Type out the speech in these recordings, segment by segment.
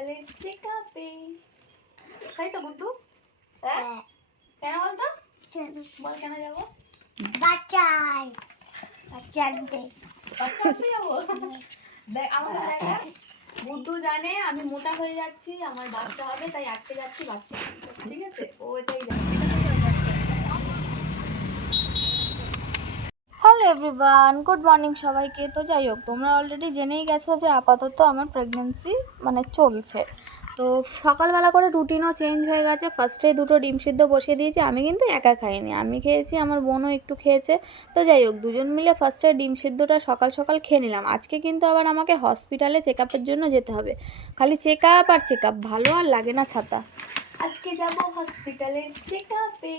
হসপিটালের চেকআপে। তাই তো গুড্ডু? হ্যাঁ কেন বলতো? বল কেন যাবো? বাচ্চা আনতে যাবো। দেখ আমাকে দেখা, গুড্ডু জানে আমি মোটা হয়ে যাচ্ছি, আমার বাচ্চা হবে, তাই আজকে যাচ্ছি বাচ্চা আনতে। ঠিক আছে, ও এটাই জানে। হ্যালো এভরিওয়ান, গুড মর্নিং সবাইকে। তো যাই হোক, তোমরা অলরেডি জেনেই গেছো যে আপাতত আমার প্রেগনেন্সি চলছে। তো সকালবেলা করে রুটিনও চেঞ্জ হয়ে গেছে। ফার্স্টে দুটো ডিম সিদ্ধ বসিয়ে দিয়েছি। আমি কিন্তু একা খাইনি, আমি খেয়েছি, আমার বোনও একটু খেয়েছে। তো যাই হোক, দুজন মিলে ফার্স্টে ডিম সিদ্ধটা সকাল সকাল খেয়ে নিলাম। আজকে কিন্তু আবার আমাকে হসপিটালে চেক আপের জন্য যেতে হবে। খালি চেক আপ আর চেক আপ, ভালো আর লাগে না ছাতা। আজকে যাব হসপিটালে চেক আপে।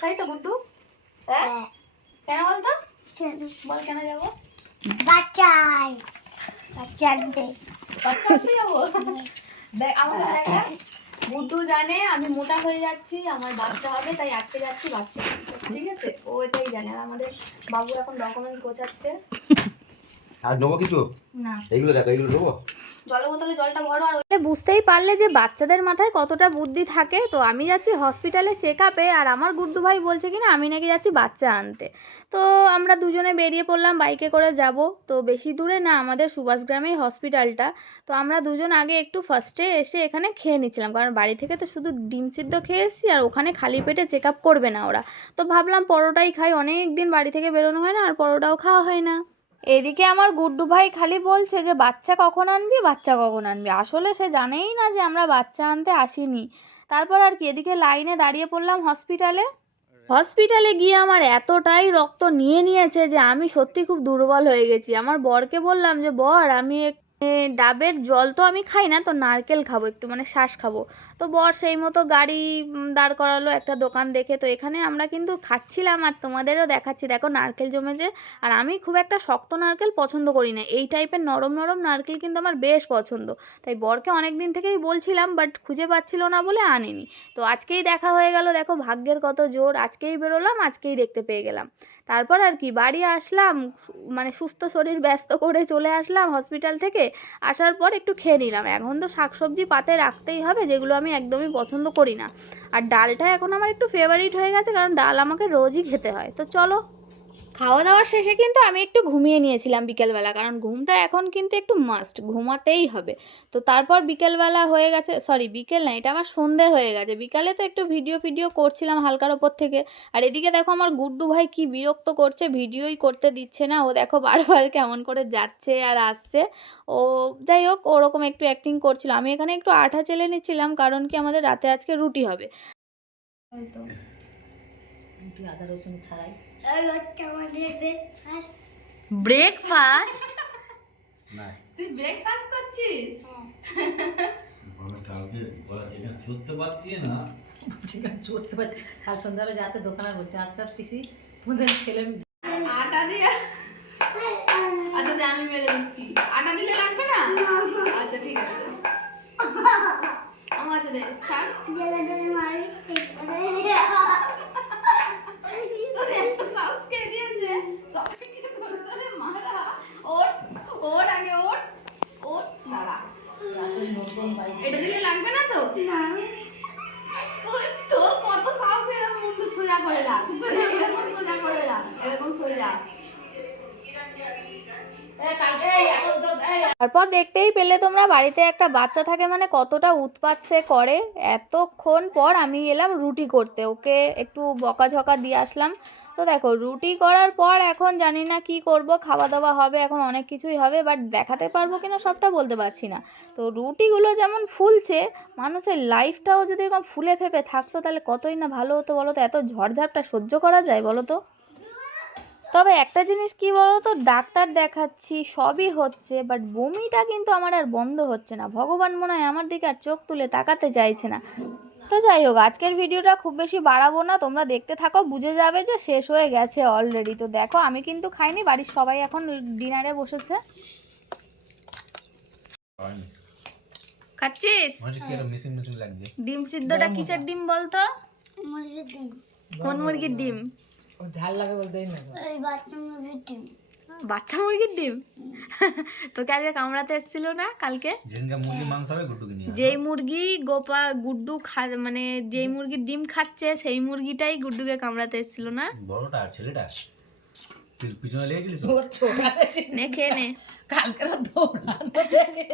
তাই তো গুড্ডু? হ্যাঁ কেন বলতো? বল কেন যাবো? বাচ্চা আনতে যাবো। দেখ আমাকে দেখা, গুড্ডু জানে আমি মোটা হয়ে যাচ্ছি, আমার বাচ্চা হবে, তাই আজকে যাচ্ছি বাচ্চা আনতে। ঠিক আছে, ও এটাই জানে। আর আমাদের বাবু এখন ডকুমেন্টস গোছাচ্ছে। আর নেবো কিছু না, এইগুলো দেখো, এইগুলো নেবো। জলের বোতলে জলটা ভরো। আর বুঝতেই পারলে যে বাচ্চাদের মাথায় কতটা বুদ্ধি থাকে। তো আমি যাচ্ছি হসপিটালে চেক আপে, আর আমার গুড্ডু ভাই বলছে কিনা আমি নাকি যাচ্ছি বাচ্চা আনতে। তো আমরা দুজনে বেরিয়ে পড়লাম, বাইকে করে যাব। তো বেশি দূরে না, আমাদের সুভাষগ্রামেই হসপিটালটা। তো আমরা দুজন আগে একটু ফার্স্টে এসে এখানে খেয়ে নিচ্ছিলাম, কারণ বাড়ি থেকে তো শুধু ডিম সিদ্ধ খেয়ে এসেছি, আর ওখানে খালি পেটে চেক আপ করবে না ওরা। তো ভাবলাম পরোটাই খাই, অনেক দিন বাড়ি থেকে বেরোনো হয় না, আর পরোটাও খাওয়া হয় না। এদিকে আমার গুড্ডু ভাই খালি বলছে যে বাচ্চা কখন আনবি, বাচ্চা কখন আনবি। আসলে সে জানেই না যে আমরা বাচ্চা আনতে আসিনি। তারপর আর কি, এদিকে লাইনে দাঁড়িয়ে পড়লাম হসপিটালে গিয়ে আমার এতটাই রক্ত নিয়ে নিয়েছে যে আমি সত্যি খুব দুর্বল হয়ে গেছি। আমার বরকে বললাম যে বর, আমি ডাবের জল তো আমি খাই না, তো নারকেল খাবো একটু, শ্বাস খাবো। তো বর সেই মতো গাড়ি দাঁড় করালো একটা দোকান দেখে। তো এখানে আমরা কিন্তু খাচ্ছিলাম, আর তোমাদেরও দেখাচ্ছি। দেখো নারকেল জমেছে। আর আমি খুব একটা শক্ত নারকেল পছন্দ করি না, এই টাইপের নরম নরম নারকেল কিন্তু আমার বেশ পছন্দ। তাই বরকে অনেক দিন থেকেই বলছিলাম, বাট খুঁজে পাচ্ছিল না বলে আনেনি। তো আজকেই দেখা হয়ে গেল। দেখো ভাগ্যের কত জোর, আজকেই বেরোলাম, আজকেই দেখতে পেয়ে গেলাম। তারপর আর কি বাড়ি আসলাম, সুস্থ শরীর ব্যস্ত করে চলে আসলাম হসপিটাল থেকে। আসার পর একটু খেয়ে নিলাম। এখন তো শাকসবজি পাতে রাখতেই হবে, যেগুলো আমি একদমই পছন্দ করি না। আর ডালটা এখন আমার একটু ফেভারিট হয়ে গেছে, কারণ ডাল আমাকে রোজই খেতে হয়। তো চলো, খাওয়া দাওয়ার শেষে কিন্তু আমি একটু ঘুমিয়ে নিয়েছিলাম বিকেলবেলা, কারণ ঘুমটা এখন কিন্তু একটু মাস্ট, ঘুমাতেই হবে। তো তারপর বিকেলবেলা হয়ে গেছে, সরি বিকেল না, এটা আমার সন্ধে হয়ে গেছে। বিকালে তো একটু ভিডিও করছিলাম হালকার ওপর থেকে। আর এদিকে দেখো আমার গুড্ডু ভাই কি বিরক্ত করছে, ভিডিওই করতে দিচ্ছে না। ও দেখো বারবার কেমন করে যাচ্ছে আর আসছে। ও যাই হোক, ওরকম একটু অ্যাক্টিং করছিল। আমি এখানে একটু আঠা চেলে নিচ্ছিলাম, কারণ কি আমাদের রাতে আজকে রুটি হবে। হয়তো আদা রসুন ছাড়াই ব্রেকফাস্ট। স্ন্যাক্স তুই ব্রেকফাস্ট করছিস? আমি কালকে বলা চিকেন চলতে পারছি না, চিকেন চড়তে পারছি। কাল সন্ধ্যাবেলা যাচ্ছে দোকানে বলছে আচ্ছা পিসি তোমাদের ছেলে আটা দিয়ে, আচ্ছা দে আমি মেরে দিচ্ছি। আটা দিলে লাগবে না? আচ্ছা ঠিক আছে। আচ্ছা দে ছাড়। তোর এত সাউন্ড কে দিয়েছে? সবাইকে ধরে ধরে মারা। ওঠ ওঠ আগে ওঠ ওঠ, দাঁড়া। এটা দিলে লাগবে না তো? না। তোর কত সাউন্ড, এরকম মুন্ডু সোজা করে রাখ, এরকম সোজা করে রাখ, এরকম সোজা। তারপর দেখতেই পেলে তোমরা, বাড়িতে একটা বাচ্চা থাকে মানে কতটা উৎপাত সে করে। এতক্ষণ পর আমি এলাম রুটি করতে, ওকে একটু বকাঝকা দিয়ে আসলাম। তো দেখো রুটি করার পর এখন জানি না কি করব, খাওয়া দাওয়া হবে, এখন অনেক কিছুই হবে, বাট দেখাতে পারবো কিনা সবটা বলতে পারছি না। তো রুটিগুলো যেমন ফুলছে, মানুষের লাইফটাও যদি এরকম ফুলে ফেপে থাকতো তাহলে কতই না ভালো হতো বলো তো। এত ঝড়ঝাপটা সহ্য করা যায় বলো তো? তবে একটা জিনিস কি বলতো, ডাক্তার দেখাচ্ছি সবই হচ্ছে, বাট বমিটা কিন্তু আমার আর বন্ধ হচ্ছে না। ভগবান মনে হয় আমার দিকে আর চোখ তুলে তাকাতে চাইছে না। তো যাই হোক, আজকের ভিডিওটা খুব বেশি বাড়াবো না, তোমরা দেখতে থাকো, বুঝে যাবে যে শেষ হয়ে গেছে অলরেডি। তো দেখো আমি কিন্তু খাইনি, বাড়ির সবাই এখন ডিনারে বসেছে। খাচ্ছিস? মিসিং মিসিং লাগছে। ডিম সিদ্ধটা কিসের ডিম বলতো? মুরগির ডিম। কোন মুরগির ডিম? ঝাল লাগে বলতেই না। ওই বাচ্চা মুরগির ডিম। বাচ্চা মুরগির ডিম তোকে আজকে কামড়াতে এসেছিল না কালকে? যেদিনকে মুরগি মাংস হবে গুড্ডুকে নিয়ে যেই মুরগি গুড্ডু মানে যেই মুরগির ডিম খাচ্ছে সেই মুরগিটাই গুড্ডুকে কামড়াতে এসেছিল না? বড়টা ছেলেটা তুই পিছনে লেগেছিলিস ওর ছোটা নে খেয়ে নে। কালকে দৌড়ানো দেখে